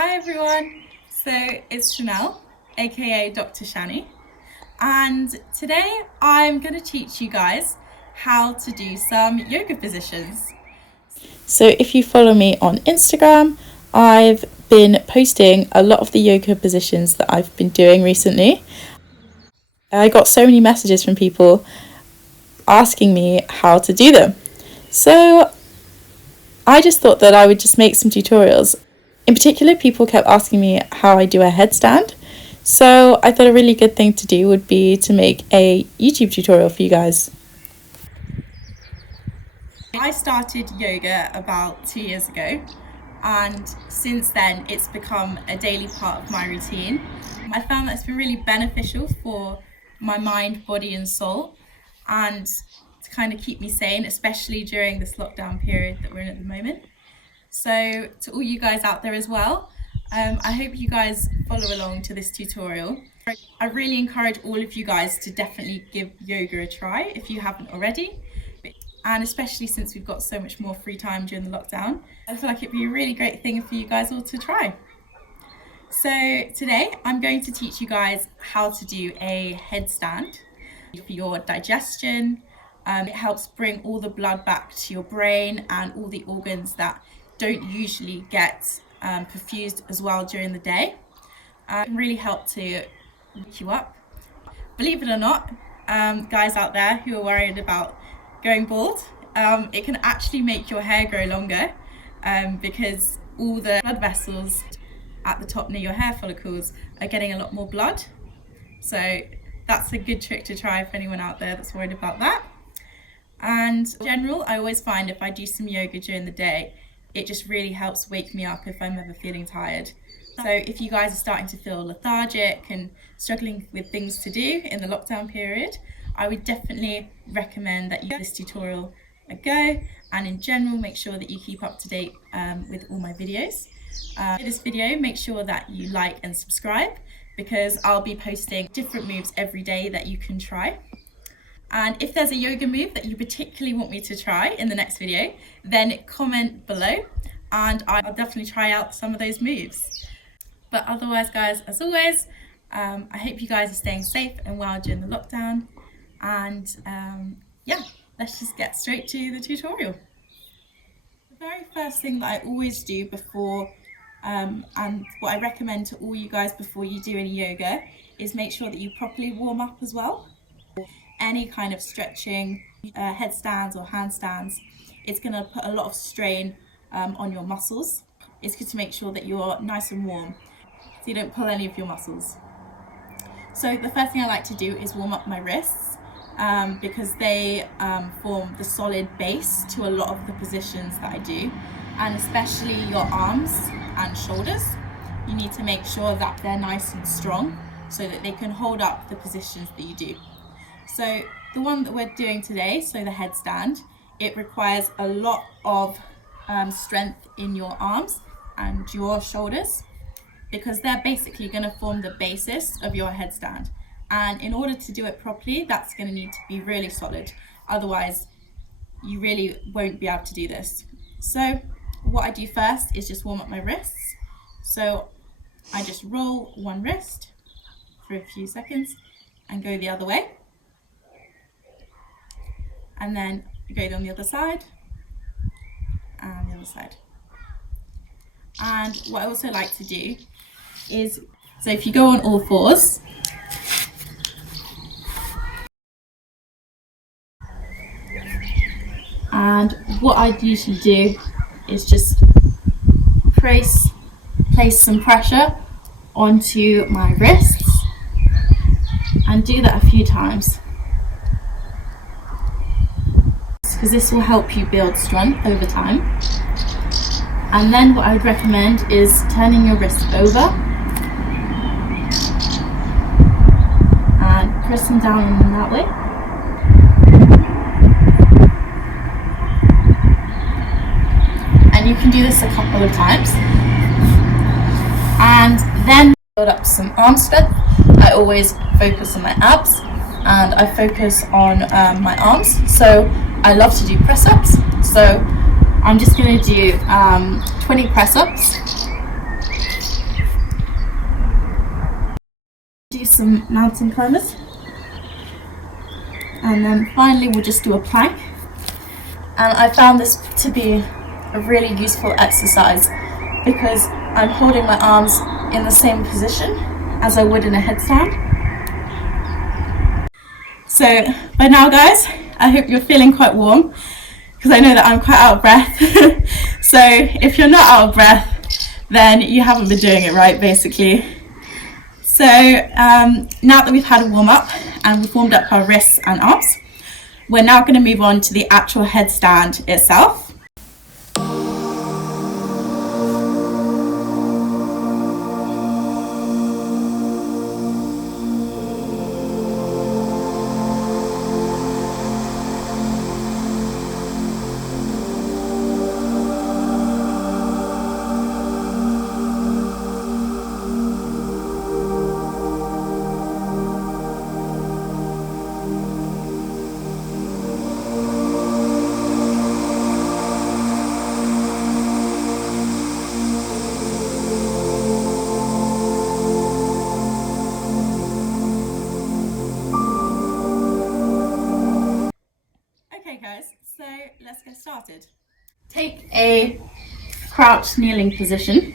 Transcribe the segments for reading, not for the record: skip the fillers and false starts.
Hi everyone, so it's Chanel, aka Dr. Shani, and today I'm going to teach you guys how to do some yoga positions. So if you follow me on Instagram, I've been posting a lot of the yoga positions that I've been doing recently. I got so many messages from people asking me how to do them. So I just thought that I would just make some tutorials. In particular, people kept asking me how I do a headstand. So I thought a really good thing to do would be to make a YouTube tutorial for you guys. I started yoga about 2 years ago, and since then it's become a daily part of my routine. I found that it's been really beneficial for my mind, body and soul, and to kind of keep me sane, especially during this lockdown period that we're in at the moment. So to all you guys out there as well, I hope you guys follow along to this tutorial. I really encourage all of you guys to definitely give yoga a try if you haven't already. And especially since we've got so much more free time during the lockdown, I feel like it'd be a really great thing for you guys all to try. So today I'm going to teach you guys how to do a headstand for your digestion. It helps bring all the blood back to your brain and all the organs that don't usually get perfused as well during the day. It can really help to wake you up. Believe it or not, guys out there who are worried about going bald, it can actually make your hair grow longer because all the blood vessels at the top near your hair follicles are getting a lot more blood. So that's a good trick to try for anyone out there that's worried about that. And in general, I always find if I do some yoga during the day, it just really helps wake me up if I'm ever feeling tired. So if you guys are starting to feel lethargic and struggling with things to do in the lockdown period, I would definitely recommend that you give this tutorial a go, and in general make sure that you keep up to date with all my videos. For this video, make sure that you like and subscribe, because I'll be posting different moves every day that you can try. And if there's a yoga move that you particularly want me to try in the next video, then comment below and I'll definitely try out some of those moves. But otherwise, guys, as always, I hope you guys are staying safe and well during the lockdown. And yeah, let's just get straight to the tutorial. The very first thing that I always do before, and what I recommend to all you guys before you do any yoga, is make sure that you properly warm up as well. Any kind of stretching, headstands or handstands, it's going to put a lot of strain on your muscles. It's good to make sure that you're nice and warm so you don't pull any of your muscles. So the first thing I like to do is warm up my wrists because they form the solid base to a lot of the positions that I do, and especially your arms and shoulders. You need to make sure that they're nice and strong so that they can hold up the positions that you do. So the one that we're doing today, so the headstand, it requires a lot of strength in your arms and your shoulders, because they're basically going to form the basis of your headstand. And in order to do it properly, that's going to need to be really solid. Otherwise, you really won't be able to do this. So what I do first is just warm up my wrists. So I just roll one wrist for a few seconds and go the other way. And then go on the other side and the other side. And what I also like to do is, so if you go on all fours, and what I usually do is just place some pressure onto my wrists and do that a few times, because this will help you build strength over time. And then what I would recommend is turning your wrist over and pressing down in that way. And you can do this a couple of times. And then build up some arm strength. I always focus on my abs and I focus on my arms. So I love to do press-ups. So I'm just going to do 20 press-ups some mountain climbers. And then finally we'll just do a plank. And I found this to be a really useful exercise because I'm holding my arms in the same position as I would in a headstand. So by now guys, I hope you're feeling quite warm because I know that I'm quite out of breath. So if you're not out of breath, then you haven't been doing it right basically. So now that we've had a warm up and we've warmed up our wrists and arms, we're now going to move on to the actual headstand itself. Okay guys, so let's get started. Take a crouched kneeling position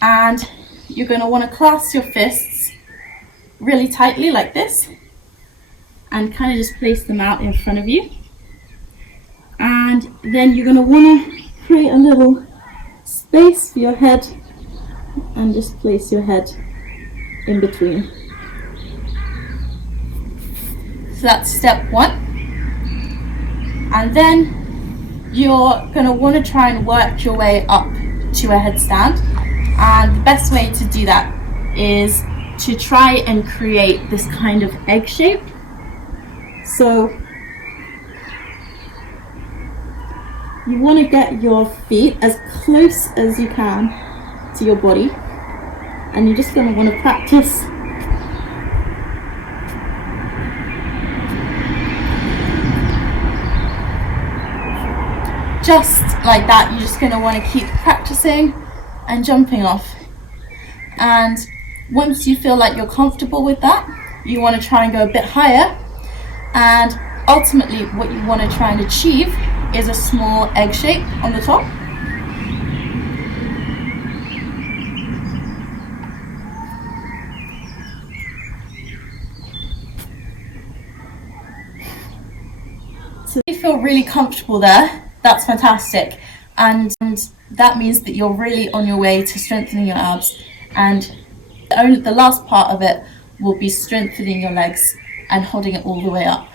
and you're going to want to clasp your fists really tightly like this and kind of just place them out in front of you. And then you're going to want to create a little space for your head and just place your head in between. So that's step one. And then you're going to want to try and work your way up to a headstand. And the best way to do that is to try and create this kind of egg shape. So you want to get your feet as close as you can to your body. And you're just going to want to practice just like that. You're just going to want to keep practicing and jumping off. And once you feel like you're comfortable with that, you want to try and go a bit higher. And ultimately what you want to try and achieve is a small egg shape on the top. So if you feel really comfortable there, that's fantastic, and that means that you're really on your way to strengthening your abs, and the last part of it will be strengthening your legs and holding it all the way up.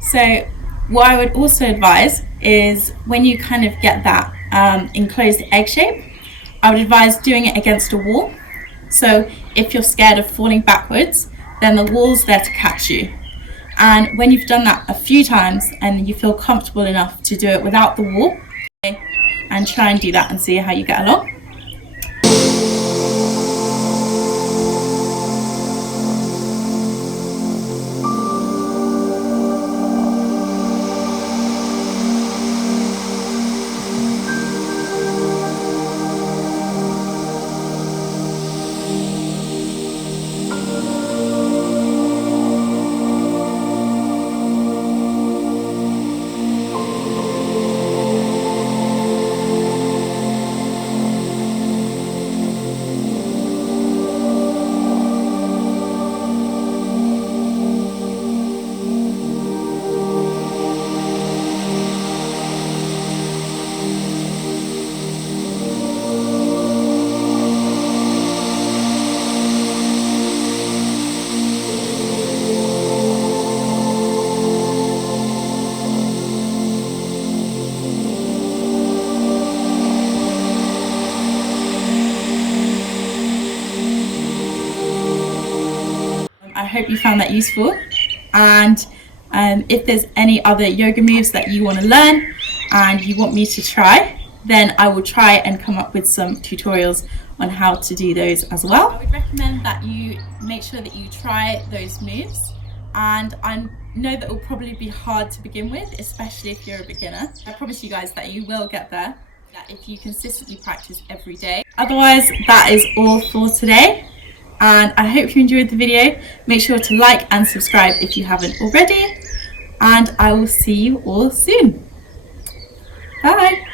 So what I would also advise is when you kind of get that enclosed egg shape, I would advise doing it against a wall. So if you're scared of falling backwards, then the wall's there to catch you. And when you've done that a few times and you feel comfortable enough to do it without the wall, and try and do that and see how you get along. I hope you found that useful, and if there's any other yoga moves that you want to learn and you want me to try, then I will try and come up with some tutorials on how to do those as well. I would recommend that you make sure that you try those moves, and I know that it will probably be hard to begin with, especially if you're a beginner. I promise you guys that you will get there. that if you consistently practice every day. Otherwise, that is all for today, and I hope you enjoyed the video. Make sure to like and subscribe if you haven't already, and I will see you all soon. Bye.